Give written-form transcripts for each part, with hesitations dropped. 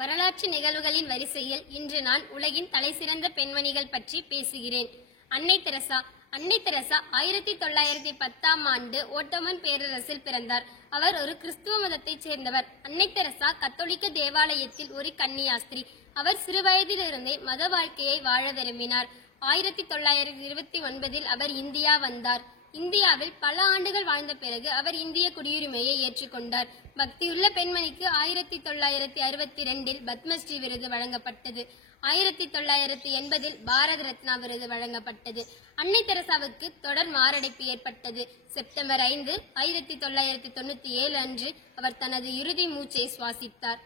வரலாற்று நிகழ்வுகளின் வரிசையில் இன்று நான் உலகின் தலைசிறந்த பெண்மணிகள் பற்றி பேசுகிறேன். அன்னை தெரசா. அன்னை தெரசா 1910ஆம் ஆண்டு ஓட்டோமன் பேரரசில் பிறந்தார். அவர் ஒரு கிறிஸ்துவ மதத்தைச் சேர்ந்தவர். அன்னை தெரசா கத்தோலிக்க தேவாலயத்தில் ஒரு கன்னியாஸ்திரி. அவர் சிறுவயதிலிருந்தே மத வாழ்க்கையை வாழ விரும்பினார். 1929இல் அவர் இந்தியா வந்தார். இந்தியாவில் பல ஆண்டுகள் வாழ்ந்த பிறகு அவர் இந்திய குடியுரிமையை ஏற்றுக்கொண்டார். பக்தியுள்ள பெண்மணிக்கு 1962இல் பத்மஸ்ரீ விருது வழங்கப்பட்டது. 1980இல் பாரத ரத்னா விருது வழங்கப்பட்டது. அன்னை தெரசாவுக்கு தொடர் மாரடைப்பு ஏற்பட்டது. செப்டம்பர் 5, 1997 அன்று அவர் தனது இறுதி மூச்சை சுவாசித்தார்.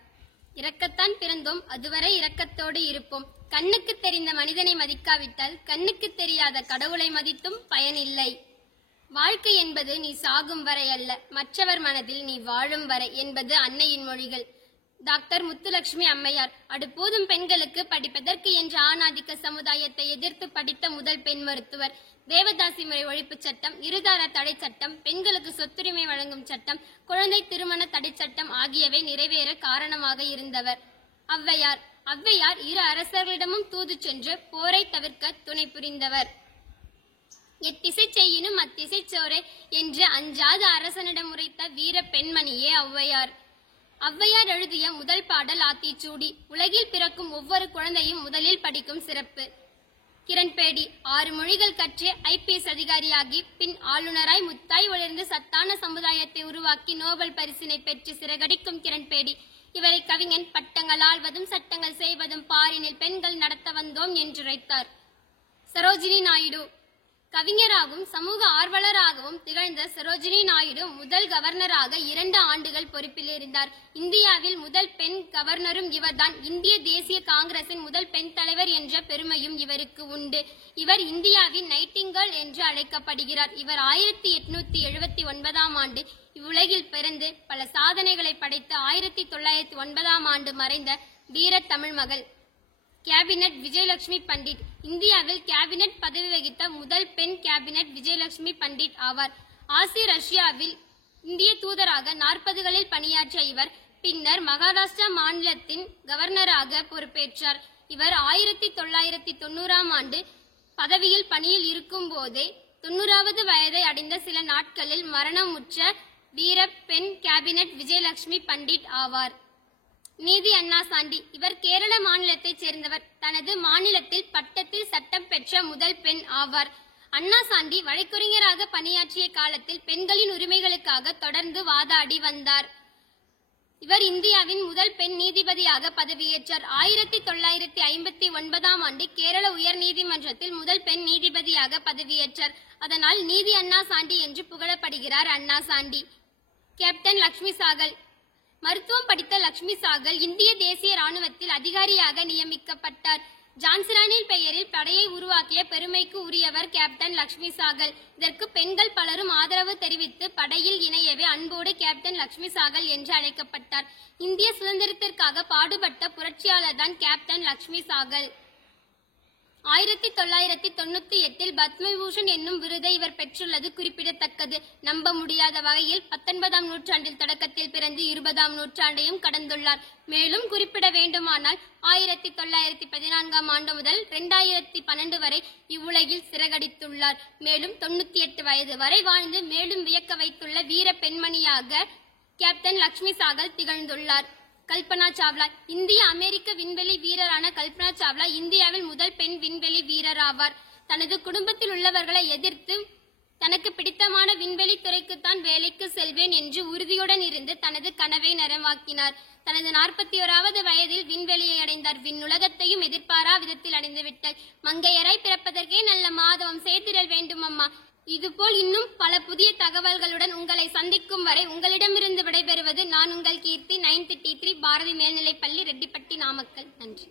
இரக்கத்தான் பிறந்தோம், அதுவரை இரக்கத்தோடு இருப்போம். கண்ணுக்கு தெரிந்த மனிதனை மதிக்காவிட்டால் கண்ணுக்கு தெரியாத கடவுளை மதித்தும் பயனில்லை. வாழ்க்கை என்பது நீ சாகும் வரை அல்ல, மற்றவர் மனதில் நீ வாழும் வரை என்பது அன்னையின் மொழிகள். டாக்டர் முத்துலட்சுமி அம்மையார். அடுப்போதும் பெண்களுக்கு படிப்பதற்கு என்ற ஆணாதிக்க சமுதாயத்தை எதிர்த்து படித்த முதல் பெண் மருத்துவர். தேவதாசி முறை ஒழிப்பு சட்டம், இருதார தடை சட்டம், பெண்களுக்கு சொத்துரிமை வழங்கும் சட்டம், குழந்தை திருமண தடை சட்டம் ஆகியவை நிறைவேற காரணமாக இருந்தவர். ஔவையார். ஔவையார் இரு அரசர்களிடமும் தூது சென்று போரை தவிர்க்க துணை புரிந்தவர். எத்திசை செய்யினும் அத்திசை சோரே என்று அஞ்சாத அரசனிடம் உரைத்த வீர பெண்மணியே ஔவையார். ஔவையார் எழுதிய முதல் பாடல் ஆத்திச்சூடி. உலகில் பிறக்கும் ஒவ்வொரு குழந்தையும் முதலில் படிக்கும் சிறப்பு. கிரண்பேடி. 6 மொழிகள் கற்று IPS அதிகாரியாகி பின் ஆளுநராய் முத்தாய் ஒளிர்ந்து சத்தான சமுதாயத்தை உருவாக்கி நோபல் பரிசினை பெற்று சிறகடிக்கும் கிரண்பேடி. இவரை கவிஞன் பட்டங்கள் ஆள்வதும் சட்டங்கள் செய்வதும் பாரினில் பெண்கள் நடத்த வந்தோம் என்றுரைத்தார். சரோஜினி நாயுடு. கவிஞராகவும் சமூக ஆர்வலராகவும் திகழ்ந்த சரோஜினி நாயுடு முதல் கவர்னராக 2 ஆண்டுகள் பொறுப்பில் இருந்தார். இந்தியாவில் முதல் பெண் கவர்னரும் இவர்தான். இந்திய தேசிய காங்கிரசின் முதல் பெண் தலைவர் என்ற பெருமையும் இவருக்கு உண்டு. இவர் இந்தியாவின் நைட்டிங்கேல் என்று அழைக்கப்படுகிறார். இவர் 1879ஆம் ஆண்டு இவ்வுலகில் பிறந்து பல சாதனைகளை படைத்த 1909ஆம் ஆண்டு மறைந்த வீர தமிழ் மகள். கேபினட் விஜயலட்சுமி பண்டிட். இந்தியாவில் கேபினட் பதவி வகித்த முதல் பெண் கேபினட் விஜயலட்சுமி பண்டிட் ஆவார். ஆசிய ரஷ்யாவில் இந்திய தூதராக 40களில் பணியாற்றிய இவர் பின்னர் மகாராஷ்டிரா மாநிலத்தின் கவர்னராக பொறுப்பேற்றார். இவர் 1990ஆம் ஆண்டு பதவியில் பணியில் இருக்கும் போதே 90வது வயதை அடைந்த சில நாட்களில் மரணமுற்ற வீர பெண் கேபினட் விஜயலட்சுமி பண்டிட் ஆவார். நீதி அண்ணா சாண்டி. இவர் கேரள மாநிலத்தைச் சேர்ந்தவர். தனது மாநிலத்தில் பட்டத்தில் சட்டம் பெற்ற முதல் பெண் ஆவார். அண்ணா சாண்டி வழக்கறிஞராக பணியாற்றிய காலத்தில் பெண்களின் உரிமைகளுக்காக தொடர்ந்து வாதாடி வந்தார். இவர் இந்தியாவின் முதல் பெண் நீதிபதியாக பதவியேற்றார். 1959ஆம் ஆண்டு கேரள உயர் நீதிமன்றத்தில் முதல் பெண் நீதிபதியாக பதவியேற்றார். அதனால் நீதி அண்ணா சாண்டி என்று புகழப்படுகிறார் அண்ணா சாண்டி. கேப்டன் லட்சுமி சாகல். மருத்துவம் படித்த லட்சுமி சாகல் இந்திய தேசிய ராணுவத்தில் அதிகாரியாக நியமிக்கப்பட்டார். ஜான்சிரானின் பெயரில் படையை உருவாக்கிய பெருமைக்கு உரியவர் கேப்டன் லட்சுமி சாகல். இதற்கு பெண்கள் பலரும் ஆதரவு தெரிவித்து படையில் இணையவே அன்போடு கேப்டன் லட்சுமி சாகல் என்று அழைக்கப்பட்டார். இந்திய சுதந்திரத்திற்காக பாடுபட்ட புரட்சியாளர் தான் கேப்டன் லட்சுமி சாகல். 1998இல் பத்மவிபூஷன் என்னும் விருதை இவர் பெற்றுள்ளது குறிப்பிடத்தக்கது. நம்ப முடியாத வகையில் 19ஆம் நூற்றாண்டில் தொடக்கத்தில் பிறந்து 20ஆம் நூற்றாண்டையும் கடந்துள்ளார். மேலும் குறிப்பிட வேண்டுமானால் 1914ஆம் ஆண்டு முதல் 2012 வரை இவ்வுலகில் சிறகடித்துள்ளார். மேலும் 98 வயது வரை வாழ்ந்து மேலும் வியக்க வைத்துள்ள வீர பெண்மணியாக கேப்டன் லட்சுமி சாகல் திகழ்ந்துள்ளார். கல்பனா சாவ்லா. இந்திய அமெரிக்க விண்வெளி வீரரான கல்பனா சாவ்லா இந்தியாவில் முதல் பெண் விண்வெளி வீரர் ஆவார். தனது குடும்பத்தில் உள்ளவர்களை எதிர்த்து தனக்கு பிடித்தமான விண்வெளி துறைக்குத்தான் வேலைக்கு செல்வேன் என்று உறுதியுடன் இருந்து தனது கனவை நனவாக்கினார். தனது 41வது வயதில் விண்வெளியை அடைந்தார். விண்ணுலகத்தையும் எதிர்பாரா விதத்தில் அடைந்துவிட்டார். மங்கையராய் பிறப்பதற்கே நல்ல மாதவம் சேர்த்திடல் வேண்டும் அம்மா. இதுபோல் இன்னும் பல புதிய தகவல்களுடன் உங்களை சந்திக்கும் வரை உங்களிடமிருந்து விடைபெறுவது நான் உங்கள் கீர்த்தி. 9th T3 பாரதி மேல்நிலைப்பள்ளி, ரெட்டிப்பட்டி, நாமக்கல். நன்றி.